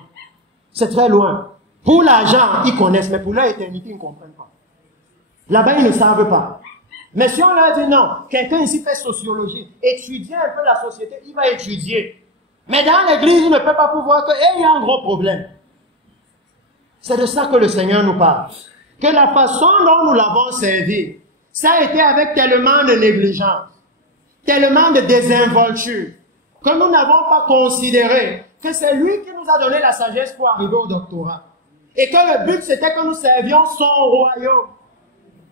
C'est très loin. Pour l'argent, ils connaissent, mais pour leur éternité, ils ne comprennent pas. Là-bas, ils ne savent pas. Mais si on leur dit non, quelqu'un ici fait sociologie, étudier un peu la société, il va étudier. Mais dans l'église, il ne peut pas pouvoir que, il y a un gros problème. C'est de ça que le Seigneur nous parle. Que la façon dont nous l'avons servi, ça a été avec tellement de négligence, tellement de désinvolture, que nous n'avons pas considéré que c'est lui qui nous a donné la sagesse pour arriver au doctorat. Et que le but, c'était que nous servions son royaume.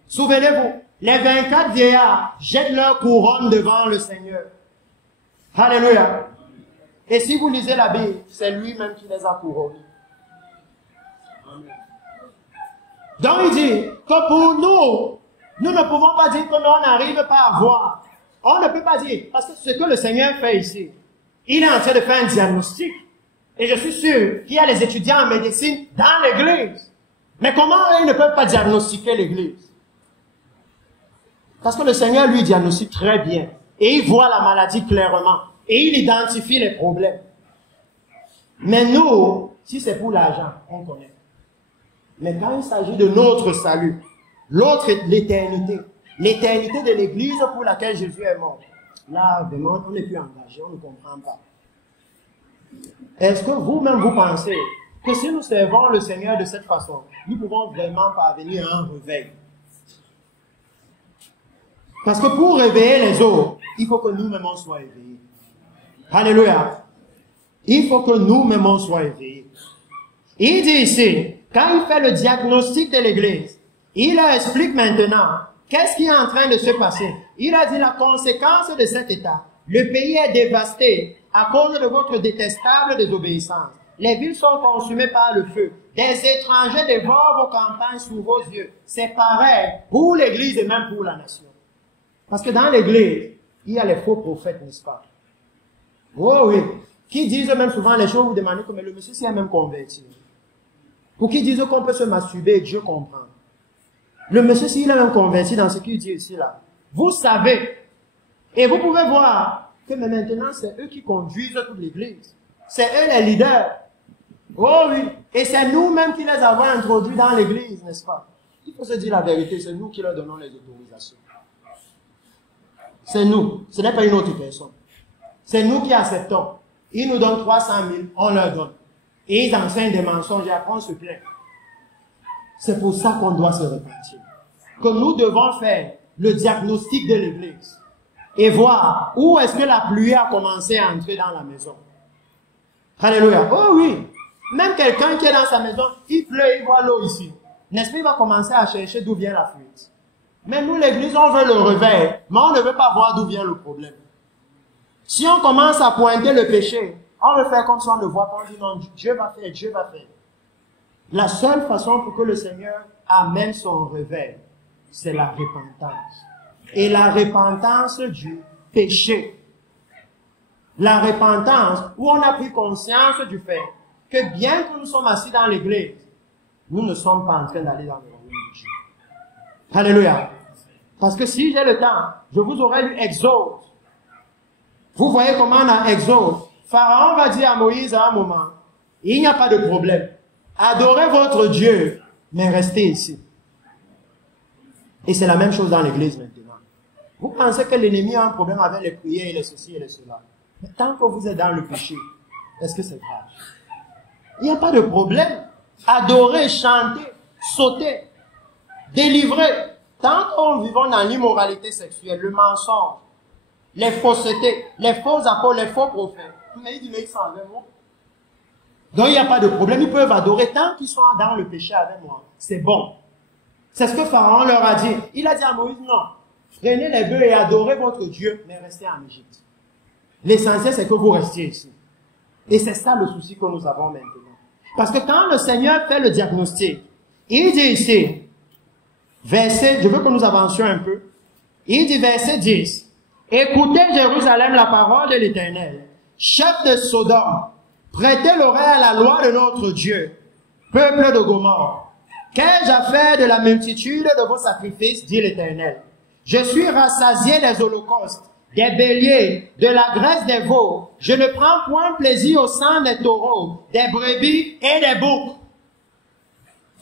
Souvenez-vous, les 24 vieillards jettent leur couronne devant le Seigneur. Alléluia. Et si vous lisez la Bible, c'est lui-même qui les a couronnés. Donc il dit que pour nous, nous ne pouvons pas dire que on n'arrive pas à voir. On ne peut pas dire, parce que ce que le Seigneur fait ici, il est en train de faire un diagnostic. Et je suis sûr qu'il y a les étudiants en médecine dans l'église. Mais comment ils ne peuvent pas diagnostiquer l'église? Parce que le Seigneur lui diagnostique très bien. Et il voit la maladie clairement. Et il identifie les problèmes. Mais nous, si c'est pour l'argent, on connaît. Mais quand il s'agit de notre salut, l'autre est l'éternité. L'éternité de l'église pour laquelle Jésus est mort. Là, vraiment, on n'est plus engagé, on ne comprend pas. Est-ce que vous-même vous pensez que si nous servons le Seigneur de cette façon, nous pouvons vraiment parvenir à un réveil? Parce que pour réveiller les autres, il faut que nous-mêmes on soit éveillés. Alléluia. Il faut que nous-mêmes on soit éveillés. Il dit ici, quand il fait le diagnostic de l'église, il leur explique maintenant qu'est-ce qui est en train de se passer. Il a dit la conséquence de cet état. Le pays est dévasté à cause de votre détestable désobéissance. Les villes sont consumées par le feu. Des étrangers dévorent vos campagnes sous vos yeux. C'est pareil pour l'église et même pour la nation. Parce que dans l'église, il y a les faux prophètes, n'est-ce pas? Oh oui. Qui disent même souvent les choses, vous demandez que mais le monsieur s'est même converti. Pour qui disent qu'on peut se masturber et Dieu comprend. Le monsieur s'il est même converti dans ce qu'il dit ici là. Vous savez. Et vous pouvez voir que mais maintenant c'est eux qui conduisent toute l'église. C'est eux les leaders. Oh oui. Et c'est nous-mêmes qui les avons introduits dans l'église, n'est-ce pas? Il faut se dire la vérité, c'est nous qui leur donnons les autorisations. C'est nous, ce n'est pas une autre personne. C'est nous qui acceptons. Ils nous donnent 300 000, on leur donne. Et ils enseignent des mensonges et après on se plaint. C'est pour ça qu'on doit se repentir. Que nous devons faire le diagnostic de l'église. Et voir où est-ce que la pluie a commencé à entrer dans la maison. Alléluia. Oh oui. Même quelqu'un qui est dans sa maison, il pleut, il voit l'eau ici. N'est-ce pas, il va commencer à chercher d'où vient la fuite. Mais nous, l'église, on veut le réveil, mais on ne veut pas voir d'où vient le problème. Si on commence à pointer le péché, on veut faire comme si on ne voit pas, on dit non, Dieu va faire, Dieu va faire. La seule façon pour que le Seigneur amène son réveil, c'est la repentance. Et la repentance du péché. La repentance où on a pris conscience du fait que bien que nous sommes assis dans l'église, nous ne sommes pas en train d'aller dans le royaume de Dieu. Alléluia. Parce que si j'ai le temps, je vous aurais lu Exode. Vous voyez comment on a Exode. Pharaon va dire à Moïse à un moment, il n'y a pas de problème. Adorez votre Dieu, mais restez ici. Et c'est la même chose dans l'église maintenant. Vous pensez que l'ennemi a un problème avec les prières et les ceci et les cela. Mais tant que vous êtes dans le péché, est-ce que c'est grave? Il n'y a pas de problème. Adorer, chanter, sauter, délivrer. Tant qu'on vit dans l'immoralité sexuelle, le mensonge, les faussetés, les faux apôtres, les faux prophètes. Mais il dit, mais ils sont avec moi. Donc il n'y a pas de problème. Ils peuvent adorer tant qu'ils sont dans le péché avec moi. C'est bon. C'est ce que Pharaon leur a dit. Il a dit à Moïse, non. Prenez les bœufs et adorez votre Dieu, mais restez en Égypte. L'essentiel, c'est que vous restiez ici. Et c'est ça le souci que nous avons maintenant. Parce que quand le Seigneur fait le diagnostic, il dit ici, verset, je veux que nous avancions un peu. Il dit verset 10, écoutez Jérusalem la parole de l'Éternel, chef de Sodome, prêtez l'oreille à la loi de notre Dieu, peuple de Gomorrhe. Qu'ai-je à faire de la multitude de vos sacrifices, dit l'Éternel? Je suis rassasié des holocaustes, des béliers, de la graisse des veaux. Je ne prends point plaisir au sang des taureaux, des brebis et des boucs.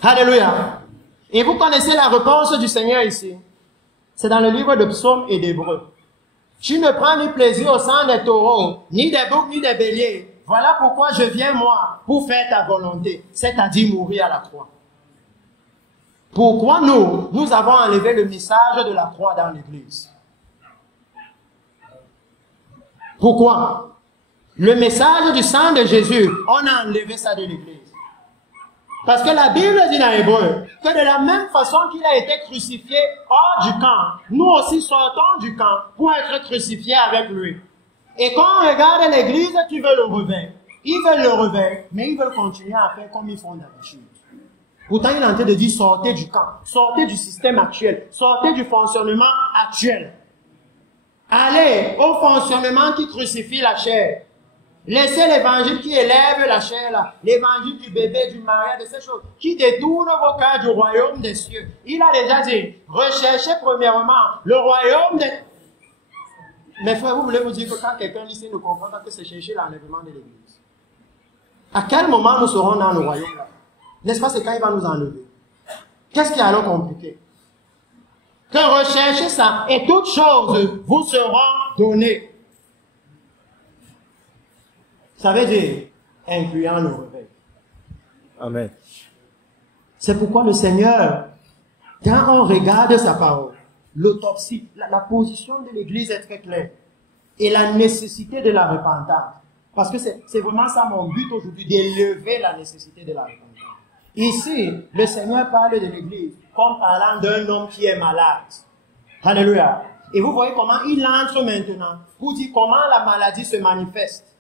Alléluia. Et vous connaissez la réponse du Seigneur ici. C'est dans le livre de Psaumes et d'Hébreux. Tu ne prends ni plaisir au sang des taureaux, ni des boucs, ni des béliers. Voilà pourquoi je viens, moi, pour faire ta volonté, c'est-à-dire mourir à la croix. Pourquoi nous avons enlevé le message de la croix dans l'église? Pourquoi? Le message du sang de Jésus, on a enlevé ça de l'église. Parce que la Bible dit dans Hébreu que de la même façon qu'il a été crucifié hors du camp, nous aussi sortons du camp pour être crucifiés avec lui. Et quand on regarde l'église qui veut le revers, ils veulent le revers, mais ils veulent continuer à faire comme ils font d'habitude. Pourtant, il est en train de dire sortez du camp, sortez du système actuel, sortez du fonctionnement actuel. Allez au fonctionnement qui crucifie la chair. Laissez l'évangile qui élève la chair là, l'évangile du bébé, du mariage, de ces choses, qui détourne vos cœurs du royaume des cieux. Il a déjà dit, recherchez premièrement le royaume des... Mes frères, vous voulez vous dire que quand quelqu'un ici ne comprend pas que c'est chercher l'enlèvement de l'église. À quel moment nous serons dans le royaume là? N'est-ce pas, c'est quand il va nous enlever? Qu'est-ce qui est alors compliqué? Que recherchez ça et toutes choses vous seront données. Ça veut dire, incluant le réveil. Amen. C'est pourquoi le Seigneur, quand on regarde sa parole, l'autopsie, la position de l'Église est très claire. Et la nécessité de la repentance. Parce que c'est vraiment ça mon but aujourd'hui, d'élever la nécessité de la repentance. Ici, le Seigneur parle de l'Église comme parlant d'un homme qui est malade. Alléluia. Et vous voyez comment il entre maintenant pour dire comment la maladie se manifeste.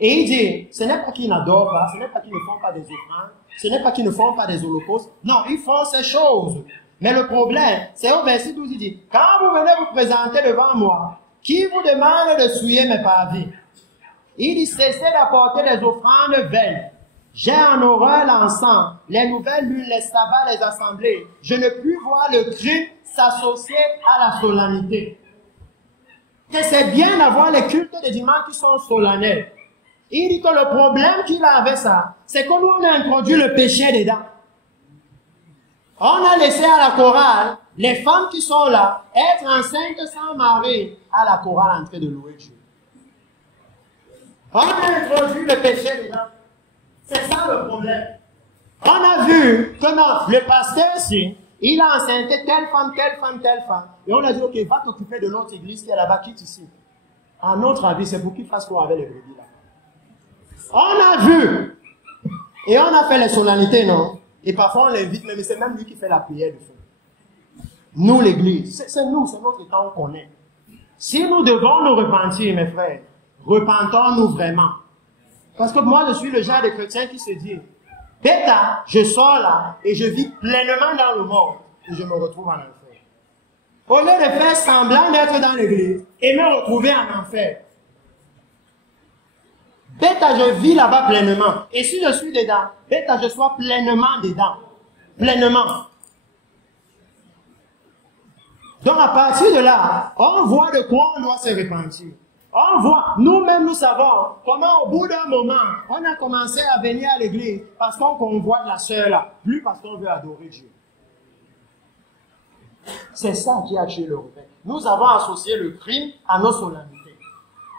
Et il dit, ce n'est pas qu'ils n'adorent pas, ce n'est pas qu'ils ne font pas des offrandes, ce n'est pas qu'ils ne font pas des holocaustes. Non, ils font ces choses. Mais le problème, c'est au verset 12, il dit, quand vous venez vous présenter devant moi, qui vous demande de souiller mes parvis? Il dit, cessez d'apporter des offrandes vaines. J'ai en horreur l'encens, les nouvelles lunes, les sabbats, les assemblées. Je ne puis voir le Christ s'associer à la solennité. Que c'est bien d'avoir les cultes des dimanches qui sont solennels. Il dit que le problème qu'il a avec ça, c'est que nous on a introduit le péché dedans. On a laissé à la chorale, les femmes qui sont là, être enceintes sans mari, à la chorale en train de louer Dieu. On a introduit le péché dedans. C'est ça le problème. On a vu que non, le pasteur ici, il a enceinté telle femme, telle femme, telle femme. Et on a dit, ok, va t'occuper de l'autre église qui est là-bas, quitte ici. À notre avis, c'est pour qu'il fasse quoi avec les brebis là. On a vu. Et on a fait les solennités, non? Et parfois on l'invite, mais c'est même lui qui fait la prière de feu. Nous, l'église, c'est nous, c'est notre temps qu'on est. Si nous devons nous repentir, mes frères, repentons-nous vraiment. Parce que moi, je suis le genre de chrétien qui se dit, Péta, je sors là et je vis pleinement dans le monde et je me retrouve en enfer. Au lieu de faire semblant d'être dans l'église et me retrouver en enfer. Péta, je vis là-bas pleinement. Et si je suis dedans, Péta, je sois pleinement dedans. Pleinement. Donc à partir de là, on voit de quoi on doit se repentir. On voit, nous-mêmes nous savons comment au bout d'un moment, on a commencé à venir à l'église parce qu'on convoite la sœur là, plus parce qu'on veut adorer Dieu. C'est ça qui a tué le rebelle. Nous avons associé le crime à nos solennités.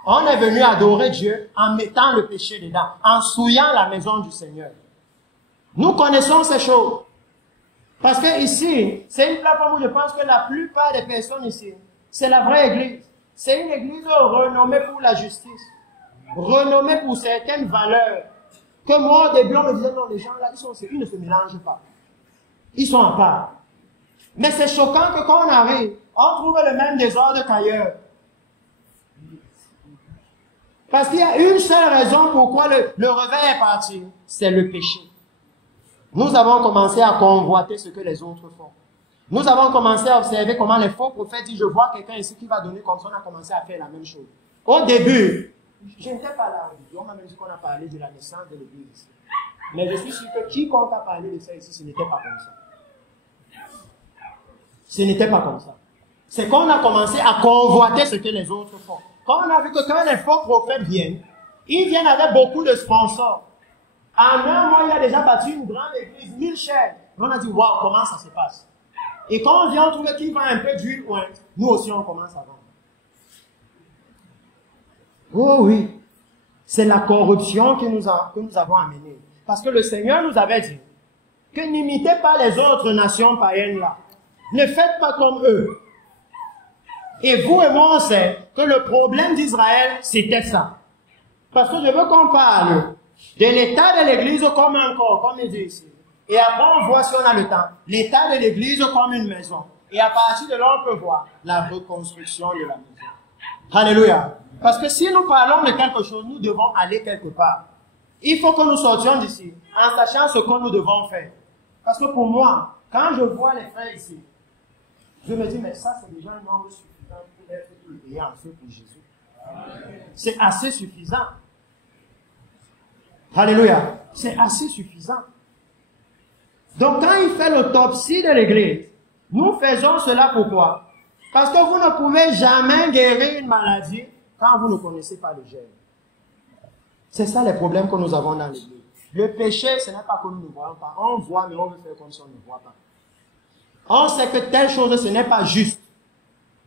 On est venu adorer Dieu en mettant le péché dedans, en souillant la maison du Seigneur. Nous connaissons ces choses. Parce que ici, c'est une plateforme où je pense que la plupart des personnes ici, c'est la vraie église. C'est une église renommée pour la justice, renommée pour certaines valeurs. Que moi, au début, on me disait, non, les gens là, ils ne se mélangent pas. Ils sont à part. Mais c'est choquant que quand on arrive, on trouve le même désordre qu'ailleurs. Parce qu'il y a une seule raison pourquoi le réveil est parti, c'est le péché. Nous avons commencé à convoiter ce que les autres font. Nous avons commencé à observer comment les faux prophètes disent, je vois quelqu'un ici qui va donner comme ça, on a commencé à faire la même chose. Au début, je n'étais pas là. On m'a même dit qu'on a parlé de la naissance de l'église ici. Mais je suis sûr que quiconque a parlé de ça ici, ce n'était pas comme ça. Ce n'était pas comme ça. C'est qu'on a commencé à convoiter ce que les autres font. Quand on a vu que quand les faux prophètes viennent, ils viennent avec beaucoup de sponsors. En un mois, il a déjà bâti une grande église, 1000 chaînes. On a dit, waouh, comment ça se passe? Et quand on vient, on trouve qu'il vend un peu d'huile, ouais, nous aussi on commence à vendre. Oh oui, c'est la corruption que nous avons amenée. Parce que le Seigneur nous avait dit que n'imitez pas les autres nations païennes là. Ne faites pas comme eux. Et vous et moi, on sait que le problème d'Israël, c'était ça. Parce que je veux qu'on parle de l'état de l'église comme un corps, comme il dit ici. Et après, on voit, si on a le temps, l'état de l'église comme une maison. Et à partir de là, on peut voir la reconstruction de la maison. Alléluia. Parce que si nous parlons de quelque chose, nous devons aller quelque part. Il faut que nous sortions d'ici en sachant ce que nous devons faire. Parce que pour moi, quand je vois les frères ici, je me dis, mais ça, c'est déjà un nombre suffisant pour être payé en feu pour Jésus. C'est assez suffisant. Alléluia. C'est assez suffisant. Donc, quand il fait l'autopsie de l'église, nous faisons cela pourquoi? Parce que vous ne pouvez jamais guérir une maladie quand vous ne connaissez pas le germe. C'est ça les problèmes que nous avons dans l'église. Le péché, ce n'est pas que nous ne voyons pas. On voit, mais on veut faire comme si on ne voit pas. On sait que telle chose, ce n'est pas juste.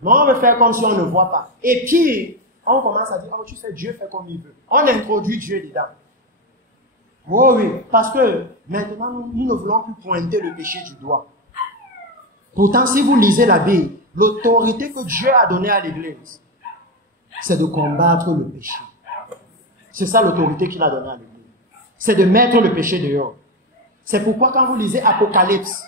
Mais on veut faire comme si on ne voit pas. Et puis, on commence à dire, oh, tu sais, Dieu fait comme il veut. On introduit Dieu dedans. Oh oui, parce que maintenant, nous ne voulons plus pointer le péché du doigt. Pourtant, si vous lisez la Bible, l'autorité que Dieu a donnée à l'Église, c'est de combattre le péché. C'est ça l'autorité qu'il a donnée à l'Église. C'est de mettre le péché dehors. C'est pourquoi quand vous lisez Apocalypse,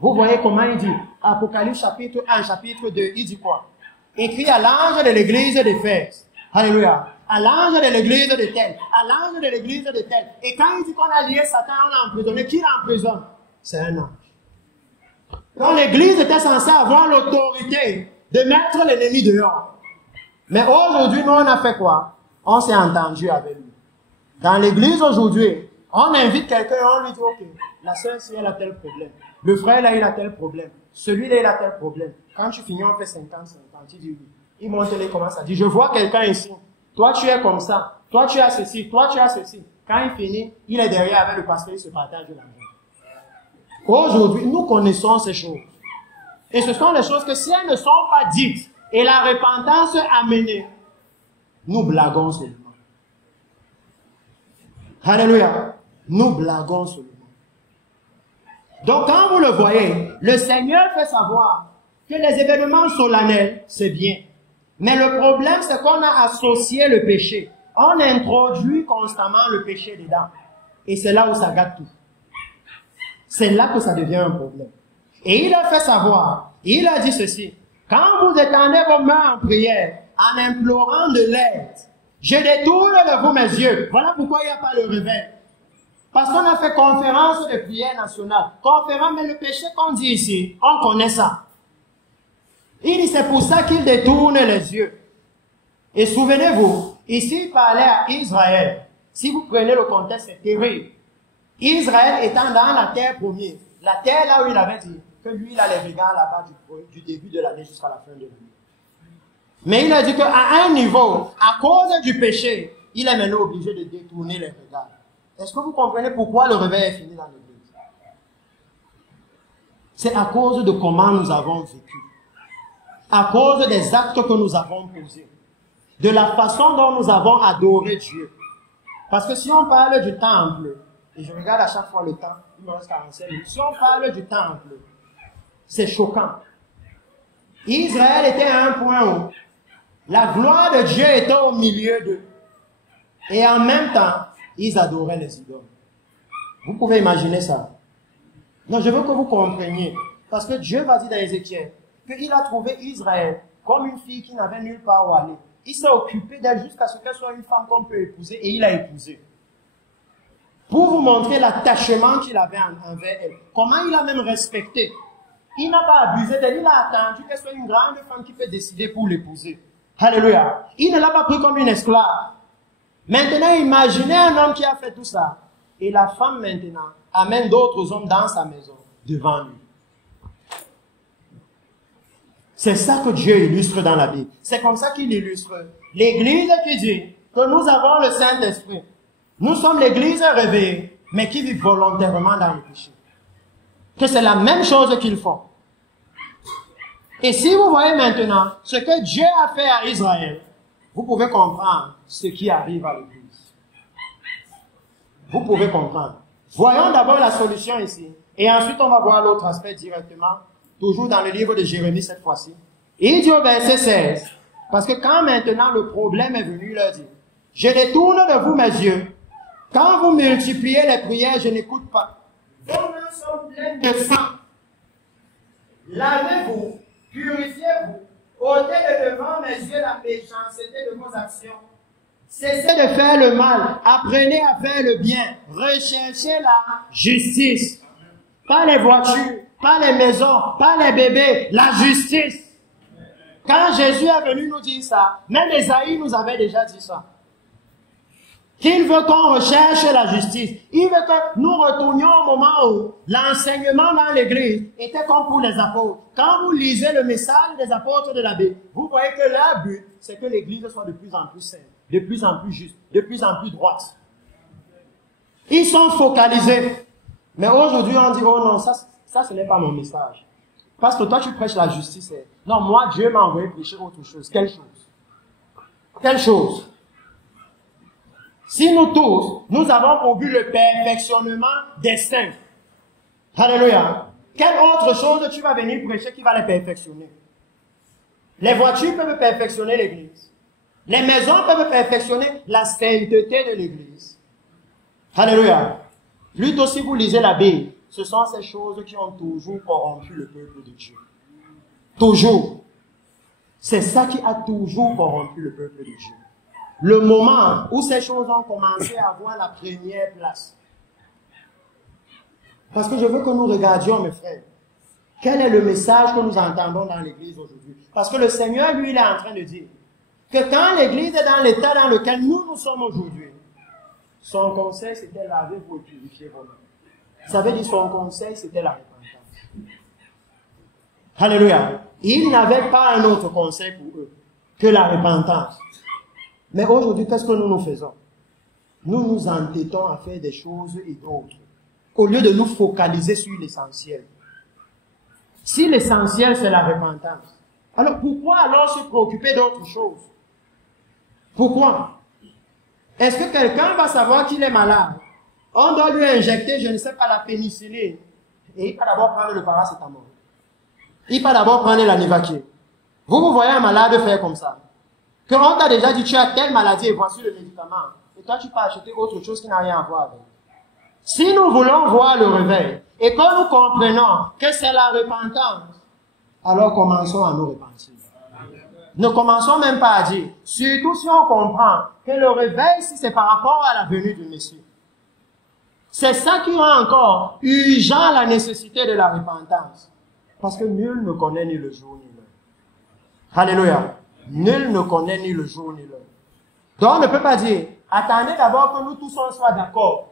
vous voyez comment il dit, Apocalypse chapitre 1, chapitre 2, il dit quoi? Écrit à l'ange de l'église d'Éphèse. Alléluia. À l'ange de l'église de tel. À l'ange de l'église de tel. Et quand il dit qu'on a lié Satan, on l'a emprisonné, qui l'emprisonne? C'est un ange. Donc l'église était censée avoir l'autorité de mettre l'ennemi dehors. Mais aujourd'hui, nous, on a fait quoi? On s'est entendu avec lui. Dans l'église aujourd'hui, on invite quelqu'un, on lui dit, ok, la sœur, si elle a tel problème. Le frère, là, il a tel problème. Celui-là, il a tel problème. Quand tu finis, on fait 50, il dit oui. Il monte les commence à dire, je vois quelqu'un ici. Toi, tu es comme ça. Toi, tu as ceci. Toi, tu as ceci. Quand il finit, il est derrière avec le pasteur, il se partage de l'argent. Aujourd'hui, nous connaissons ces choses. Et ce sont les choses que si elles ne sont pas dites et la repentance amenée, nous blaguons seulement. Alléluia. Nous blaguons seulement. Donc, quand vous le voyez, le Seigneur fait savoir que les événements solennels, c'est bien. Mais le problème, c'est qu'on a associé le péché. On introduit constamment le péché dedans. Et c'est là où ça gâte tout. C'est là que ça devient un problème. Et il a fait savoir, il a dit ceci, quand vous étendez vos mains en prière, en implorant de l'aide, je détourne de vous mes yeux. Voilà pourquoi il n'y a pas le réveil. Parce qu'on a fait conférence de prière nationale. Conférence, mais le péché qu'on dit ici, on connaît ça. Il dit, c'est pour ça qu'il détourne les yeux. Et souvenez-vous, ici, il parlait à Israël. Si vous prenez le contexte, c'est terrible. Israël étant dans la terre promise, la terre là où il avait dit, que lui, il a les regards là-bas du début de l'année jusqu'à la fin de l'année. Mais il a dit qu'à un niveau, à cause du péché, il est maintenant obligé de détourner les regards. Est-ce que vous comprenez pourquoi le réveil est fini dans l'église? C'est à cause de comment nous avons vécu. À cause des actes que nous avons posés. De la façon dont nous avons adoré Dieu. Parce que si on parle du temple, et je regarde à chaque fois le temps, il me reste 45 minutes. Si on parle du temple, c'est choquant. Israël était à un point où la gloire de Dieu était au milieu d'eux. Et en même temps, ils adoraient les idoles. Vous pouvez imaginer ça. Non, je veux que vous compreniez. Parce que Dieu va dire dans Ézéchiel qu'il a trouvé Israël comme une fille qui n'avait nulle part où aller. Il s'est occupé d'elle jusqu'à ce qu'elle soit une femme qu'on peut épouser, et il l'a épousée. Pour vous montrer l'attachement qu'il avait envers elle. Comment il a même respecté. Il n'a pas abusé d'elle, il a attendu qu'elle soit une grande femme qui peut décider pour l'épouser. Alléluia. Il ne l'a pas pris comme une esclave. Maintenant, imaginez un homme qui a fait tout ça. Et la femme maintenant amène d'autres hommes dans sa maison, devant lui. C'est ça que Dieu illustre dans la Bible. C'est comme ça qu'il illustre l'Église qui dit que nous avons le Saint-Esprit. Nous sommes l'Église réveillée, mais qui vit volontairement dans le péché. Que c'est la même chose qu'ils font. Et si vous voyez maintenant ce que Dieu a fait à Israël, vous pouvez comprendre ce qui arrive à l'Église. Vous pouvez comprendre. Voyons d'abord la solution ici. Et ensuite, on va voir l'autre aspect directement. Toujours dans le livre de Jérémie cette fois-ci. Et il dit au verset 16, parce que quand maintenant le problème est venu, il leur dit, je détourne de vous mes yeux. Quand vous multipliez les prières, je n'écoute pas. Vos mains sont pleines de sang. Lavez-vous, purifiez-vous, ôtez de devant mes yeux la méchanceté de vos actions. Cessez de faire le mal, apprenez à faire le bien, recherchez la justice. Pas les voitures, pas les maisons, pas les bébés, la justice. Quand Jésus est venu nous dire ça, même Esaïe nous avait déjà dit ça. Qu'il veut qu'on recherche la justice. Il veut que nous retournions au moment où l'enseignement dans l'église était comme pour les apôtres. Quand vous lisez le message des apôtres de la Bible, vous voyez que leur but, c'est que l'église soit de plus en plus saine, de plus en plus juste, de plus en plus droite. Ils sont focalisés. Mais aujourd'hui, on dit, oh non, ça ce n'est pas mon message. Parce que toi, tu prêches la justice. Non, moi, Dieu m'a envoyé prêcher autre chose. Quelle chose? Quelle chose? Si nous tous, nous avons pour but le perfectionnement des saints. Alléluia. Quelle autre chose tu vas venir prêcher qui va les perfectionner? Les voitures peuvent perfectionner l'église. Les maisons peuvent perfectionner la sainteté de l'église. Alléluia. Plutôt si vous lisez la Bible, ce sont ces choses qui ont toujours corrompu le peuple de Dieu. Toujours. C'est ça qui a toujours corrompu le peuple de Dieu. Le moment où ces choses ont commencé à avoir la première place. Parce que je veux que nous regardions, mes frères, quel est le message que nous entendons dans l'église aujourd'hui. Parce que le Seigneur, lui, il est en train de dire que quand l'église est dans l'état dans lequel nous sommes aujourd'hui, son conseil, c'était laver-vous et purifier vos mains. Ça veut dire son conseil, c'était la repentance. Alléluia. Il n'avait pas un autre conseil pour eux que la repentance. Mais aujourd'hui, qu'est-ce que nous faisons? Nous nous entêtons à faire des choses et d'autres, au lieu de nous focaliser sur l'essentiel. Si l'essentiel, c'est la repentance, alors pourquoi alors se préoccuper d'autres choses? Pourquoi? Est-ce que quelqu'un va savoir qu'il est malade? On doit lui injecter, je ne sais pas, la pénicilline. Et il va d'abord prendre le paracétamol. Il va d'abord prendre la Nivaquine. Vous voyez un malade faire comme ça. Que on t'a déjà dit, tu as telle maladie et voici le médicament. Et toi, tu peux acheter autre chose qui n'a rien à voir avec. Si nous voulons voir le réveil, et que nous comprenons que c'est la repentance, alors commençons à nous repentir. Ne commençons même pas à dire, surtout si on comprend que le réveil, si c'est par rapport à la venue du Messie. C'est ça qui rend encore urgent la nécessité de la repentance. Parce que nul ne connaît ni le jour ni l'heure. Alléluia. Nul ne connaît ni le jour ni l'heure. Donc on ne peut pas dire, attendez d'abord que nous tous on soit d'accord.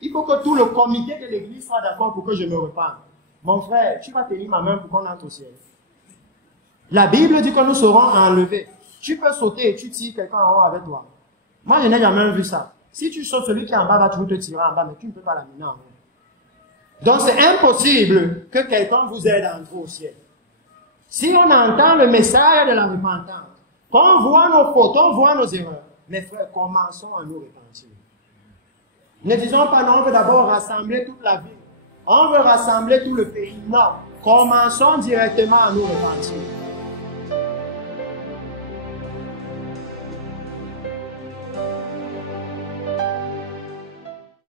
Il faut que tout le comité de l'église soit d'accord pour que je me repente. Mon frère, tu vas tenir ma main pour qu'on entre au ciel. La Bible dit que nous serons enlevés. Tu peux sauter et tu tires quelqu'un en haut avec toi. Moi, je n'ai jamais vu ça. Si tu sautes, celui qui est en bas va toujours te tirer en bas, mais tu ne peux pas l'amener en haut. Donc, c'est impossible que quelqu'un vous aide à entrer au ciel. Si on entend le message de la repentance, qu'on voit nos fautes, on voit nos erreurs, mes frères, commençons à nous repentir. Ne disons pas non, on veut d'abord rassembler toute la ville. On veut rassembler tout le pays. Non, commençons directement à nous repentir.